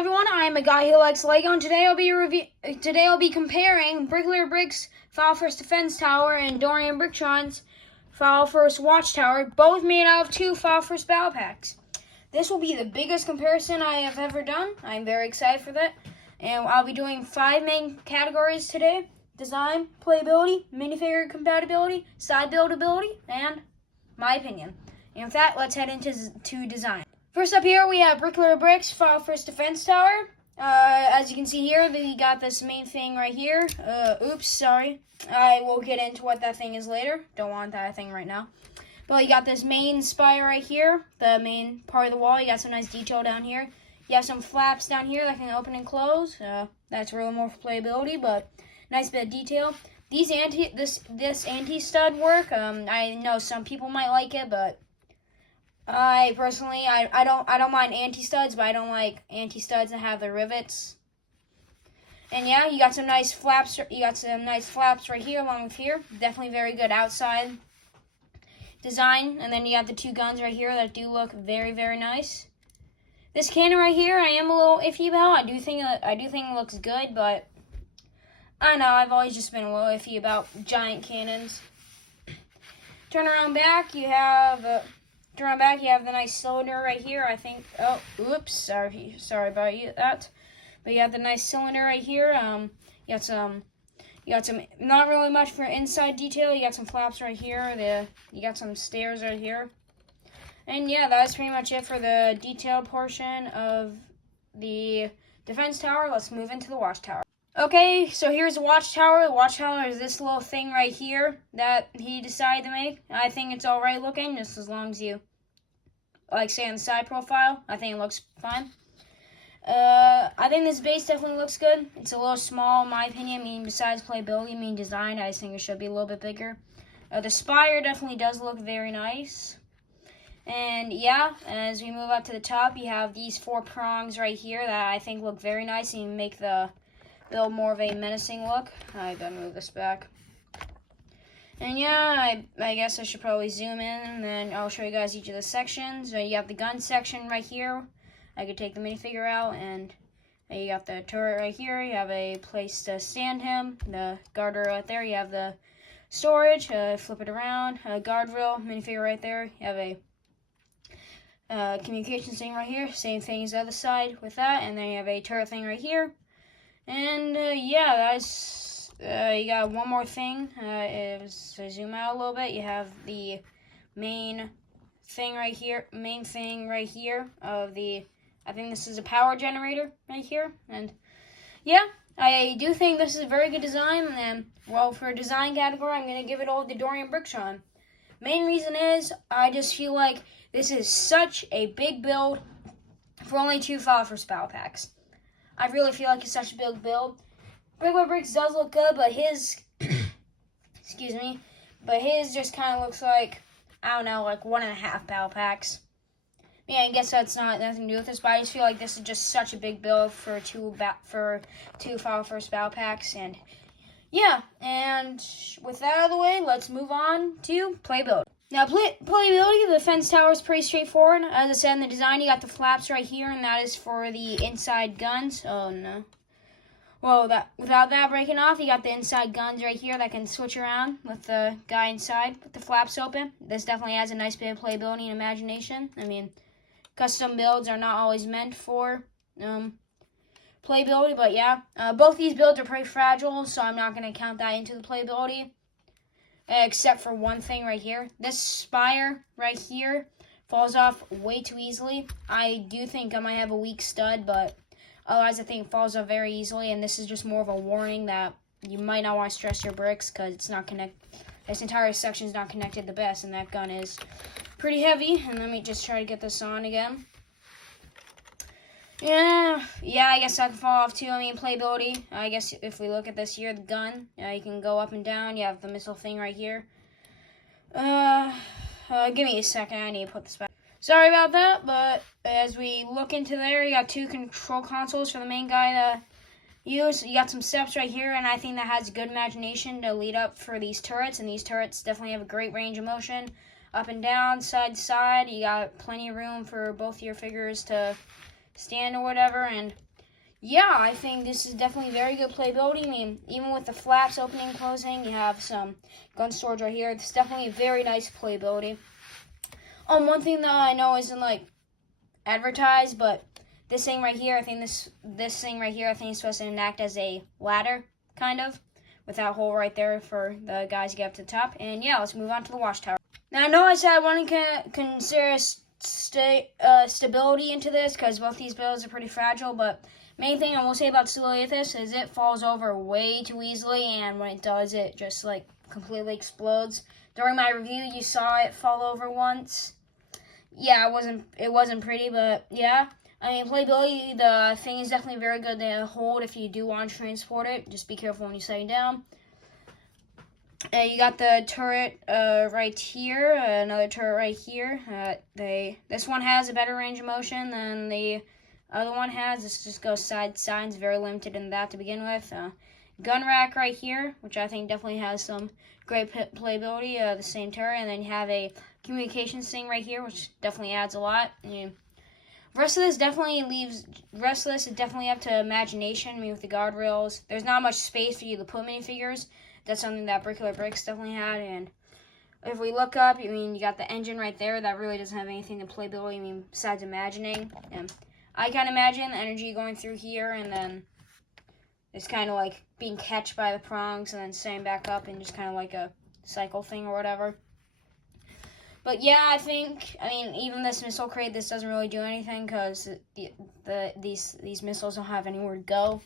everyone, I am a guy who likes Lego, and today I'll be comparing Bricoleur Bricks' Fall First Defense Tower and Dorian Bricktron's Fall First Watchtower, both made out of 2 Fall First Battle Packs. This will be the biggest comparison I have ever done. I'm very excited for that. And I'll be doing 5 main categories today: design, playability, minifigure compatibility, side buildability, and my opinion. And with that, let's head into design. First up here, we have Bricoleur Bricks Fall First Defense Tower. As you can see here, we got this main thing right here. Oops, sorry. I will get into what that thing is later. Don't want that thing right now. But you got this main spire right here, the main part of the wall. You got some nice detail down here. You have some flaps down here that can open and close. That's really more for playability, but nice bit of detail. This anti-stud work, I know some people might like it, but I personally, I don't mind anti-studs, but I don't like anti-studs that have the rivets. And yeah, you got some nice flaps. You got some nice flaps right here, along with here. Definitely very good outside design. And then you got the 2 guns right here that do look very, very nice. This cannon right here, I am a little iffy about. I do think it looks good, but I don't know. I've always just been a little iffy about giant cannons. Turn around back, you have the nice cylinder right here. I think. Oh, oops. Sorry about that. But you have the nice cylinder right here. You got some. Not really much for inside detail. You got some flaps right here. You got some stairs right here. And yeah, that's pretty much it for the detail portion of the defense tower. Let's move into the watchtower. Okay, so here's the watchtower. The watchtower is this little thing right here that he decided to make. I think it's alright looking, just as long as you say on the side profile. I think it looks fine. I think this base definitely looks good. It's a little small in my opinion. I mean, besides playability, I mean design, I just think it should be a little bit bigger. The spire definitely does look very nice. And yeah, as we move up to the top, you have these 4 prongs right here that I think look very nice and make the build more of a menacing look. I gotta move this back. And yeah, I guess I should probably zoom in, and then I'll show you guys each of the sections. You have the gun section right here. I could take the minifigure out, and you got the turret right here. You have a place to stand him. The guardrail right there. You have the storage. Flip it around. Guardrail, minifigure right there. You have a communications thing right here. Same thing as the other side with that. And then you have a turret thing right here. And yeah, that's you got one more thing. So zoom out a little bit. You have the main thing right here. Of the, I think this is a power generator right here. And yeah, I do think this is a very good design. And well, for a design category, I'm gonna give it all to Dorian Bricktron. Main reason is I just feel like this is such a big build for only 2 Fall First Battle Packs. I really feel like it's such a big build. Bricoleur Bricks does look good, but his, his just kind of looks like, I don't know, like 1.5 battle packs. Yeah, I guess that's nothing to do with this, but I just feel like this is just such a big build for 2 Fall First Battle Packs. And yeah, and with that out of the way, let's move on to playability. Now, playability, the defense tower is pretty straightforward. As I said in the design, you got the flaps right here, and that is for the inside guns. Oh, no. Well, without that breaking off, you got the inside guns right here that can switch around with the guy inside with the flaps open. This definitely adds a nice bit of playability and imagination. I mean, custom builds are not always meant for playability, but yeah. Both these builds are pretty fragile, so I'm not going to count that into the playability. Except for one thing right here. This spire right here falls off way too easily. I do think I might have a weak stud, but otherwise I think it falls off very easily. And this is just more of a warning that you might not want to stress your bricks because it's not connected. This entire section is not connected the best, and that gun is pretty heavy. And let me just try to get this on again. Yeah, I guess that can fall off too. I mean, playability. I guess if we look at this here, the gun, you can go up and down. You have the missile thing right here. Give me a second. I need to put this back. Sorry about that, but as we look into there, you got 2 control consoles for the main guy to use. You got some steps right here, and I think that has good imagination to lead up for these turrets. And these turrets definitely have a great range of motion. Up and down, side to side. You got plenty of room for both your figures to stand or whatever, and Yeah, I think this is definitely very good playability. I mean, even with the flaps opening and closing, you have some gun storage right here. It's definitely a very nice playability. One thing that I know isn't like advertised, but this thing right here, I think this thing right here, I think is supposed to act as a ladder, kind of, with that hole right there for the guys to get up to the top. And yeah, let's move on to the watchtower. Now I know I said I want to consider stability into this because both these builds are pretty fragile, but main thing I will say about stability with this is it falls over way too easily, and when it does, it just like completely explodes. During my review, you saw it fall over once. Yeah, it wasn't pretty, but yeah. I mean, playability, the thing is definitely very good to hold if you do want to transport it. Just be careful when you set it down. You got the turret right here, another turret right here. This one has a better range of motion than the other one has. This just goes side to side. It's very limited in that to begin with. Gun rack right here, which I think definitely has some great playability. The same turret, and then you have a communications thing right here, which definitely adds a lot. Rest of this is definitely up to imagination. I mean, with the guardrails, there's not much space for you to put minifigures. That's something that Bricoleur Bricks definitely had. And if we look up, I mean, you got the engine right there. That really doesn't have anything to playability. I mean, besides imagining. And I can imagine the energy going through here, and then it's kind of like being catched by the prongs, and then staying back up, and just kind of like a cycle thing or whatever. But yeah, I mean, even this missile crate, this doesn't really do anything because these missiles don't have anywhere to go.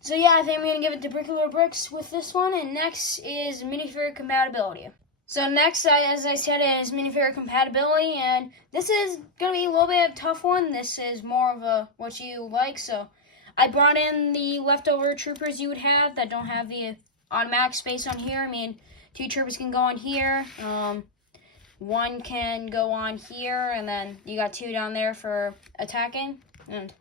So yeah, I think I'm going to give it to Bricoleur Bricks with this one. And next is minifigure compatibility. So next, as I said, is minifigure compatibility. And this is going to be a little bit of a tough one. This is more of a what you like. So I brought in the leftover troopers you would have that don't have the automatic space on here. I mean, 2 troopers can go on here. 1 can go on here. And then you got 2 down there for attacking. And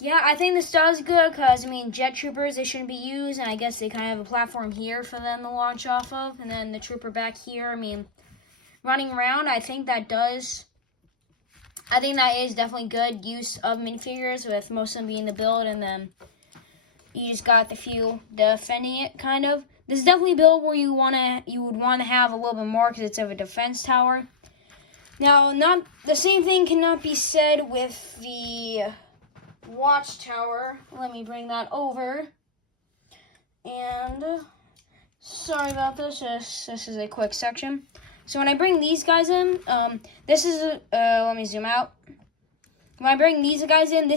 yeah, I think this does good because, I mean, jet troopers, they shouldn't be used, and I guess they kind of have a platform here for them to launch off of, and then the trooper back here. I mean, running around, I think that is definitely good use of minifigures, with most of them being the build, and then you just got the few defending it, kind of. This is definitely a build where you would want to have a little bit more because it's of a defense tower. Now, the same thing cannot be said with the watchtower. Let me bring that over. And sorry about this. This is a quick section. So when I bring these guys in, let me zoom out. When I bring these guys in,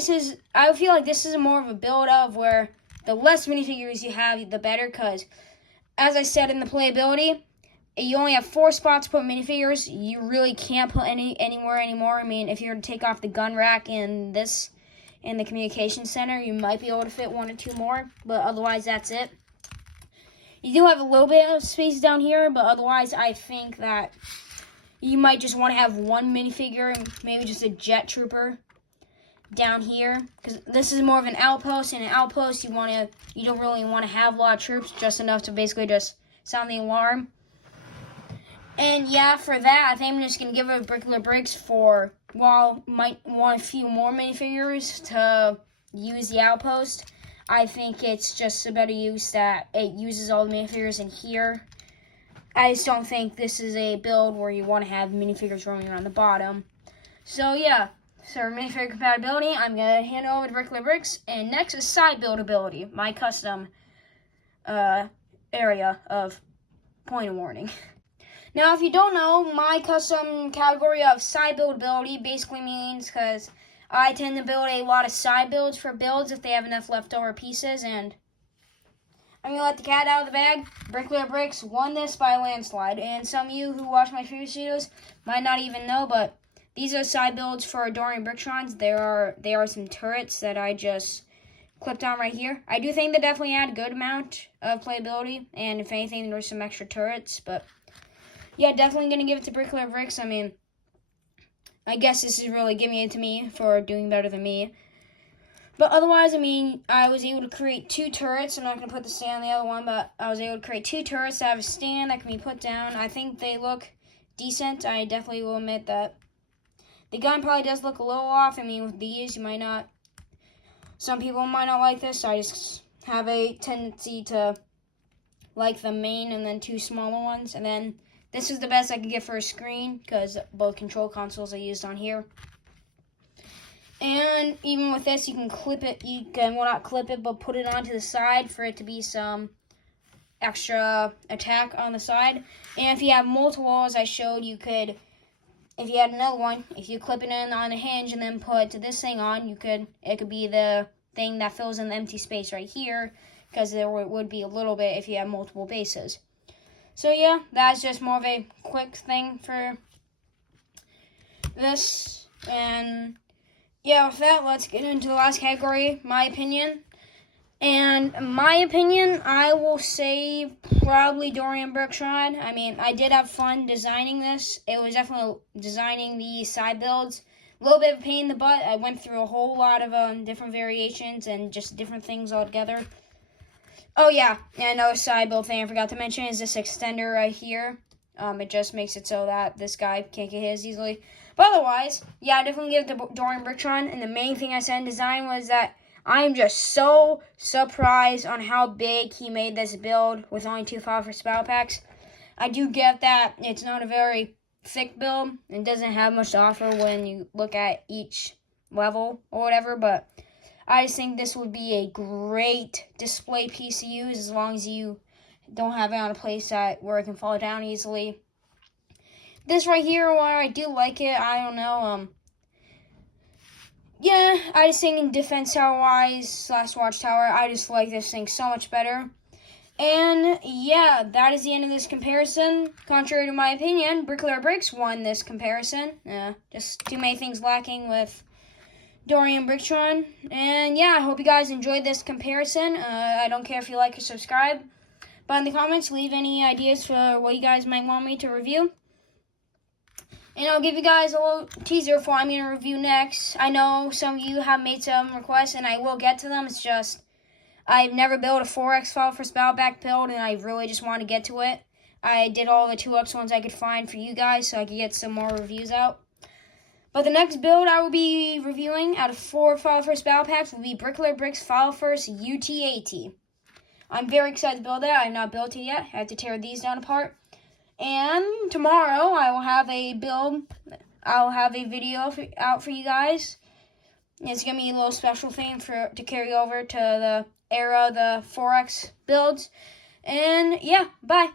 I feel like this is more of a build of where the less minifigures you have, the better. Because as I said in the playability, you only have 4 spots to put minifigures. You really can't put anywhere anymore. I mean, if you were to take off the gun rack in the communication center, you might be able to fit 1 or 2 more, but otherwise that's it. You do have a little bit of space down here, but otherwise I think that you might just want to have 1 minifigure, maybe just a jet trooper down here, because this is more of an outpost. In an outpost, you don't really want to have a lot of troops, just enough to basically just sound the alarm. And yeah, for that, I think I'm just going to give it a Bricoleur Bricks might want a few more minifigures to use the outpost. I think it's just a better use that it uses all the minifigures in here. I just don't think this is a build where you want to have minifigures roaming around the bottom. So yeah, so minifigure compatibility, I'm going to hand it over to Bricoleur Bricks. And next is side buildability, my custom area of point of warning. Now, if you don't know, my custom category of side buildability basically means, because I tend to build a lot of side builds for builds if they have enough leftover pieces, and I'm going to let the cat out of the bag. Bricoleur Bricks won this by a landslide, and some of you who watch my previous videos might not even know, but these are side builds for Dorian Bricktrons. There are some turrets that I just clipped on right here. I do think they definitely add a good amount of playability, and if anything, there's some extra turrets, but yeah, definitely going to give it to Bricoleur Bricks. I mean, I guess this is really giving it to me for doing better than me. But otherwise, I mean, I was able to create 2 turrets. I'm not going to put the stand on the other one, but I was able to create 2 turrets that have a stand that can be put down. I think they look decent. I definitely will admit that. The gun probably does look a little off. I mean, with these, you might not Some people might not like this. I just have a tendency to like the main and then 2 smaller ones. And then this is the best I could get for a screen because both control consoles are used on here. And even with this, you can clip it. You can, well, not clip it, but put it onto the side for it to be some extra attack on the side. And if you have multiple, as I showed, you could, if you had another one, if you clip it in on a hinge and then put this thing on, it could be the thing that fills in the empty space right here, because there would be a little bit if you have multiple bases. So yeah, that's just more of a quick thing for this. And yeah, with that, let's get into the last category, my opinion. And my opinion, I will say probably Dorian Bricktron. I mean, I did have fun designing this. It was definitely designing the side builds. A little bit of a pain in the butt. I went through a whole lot of different variations and just different things altogether. Oh yeah, and another side build thing I forgot to mention is this extender right here. It just makes it so that this guy can't get hit as easily. But otherwise, yeah, I definitely give it to Dorian Bricktron. And the main thing I said in design was that I'm just so surprised on how big he made this build with only 2 5-first battle packs. I do get that it's not a very thick build and doesn't have much to offer when you look at each level or whatever, but I just think this would be a great display piece to use as long as you don't have it on a place where it can fall down easily. This right here, while I do like it, I don't know, yeah, I just think in defense tower-wise / watchtower, I just like this thing so much better. And yeah, that is the end of this comparison. Contrary to my opinion, Bricoleur Bricks won this comparison. Just too many things lacking with Dorian Bricktron. And yeah, I hope you guys enjoyed this comparison. I don't care if you like or subscribe. But in the comments, leave any ideas for what you guys might want me to review. And I'll give you guys a little teaser for what I'm going to review next. I know some of you have made some requests, and I will get to them. It's just, I've never built a 4x 5-first battle pack build, and I really just want to get to it. I did all the 2x ones I could find for you guys, so I could get some more reviews out. But the next build I will be reviewing out of 4 5-first battle packs will be Bricoleur Bricks 5-first UT-AT. I'm very excited to build it. I have not built it yet. I have to tear these down apart. And tomorrow I will have a build. I'll have a video out for you guys. It's gonna be a little special thing to carry over to the era of the 4x builds. And yeah, bye.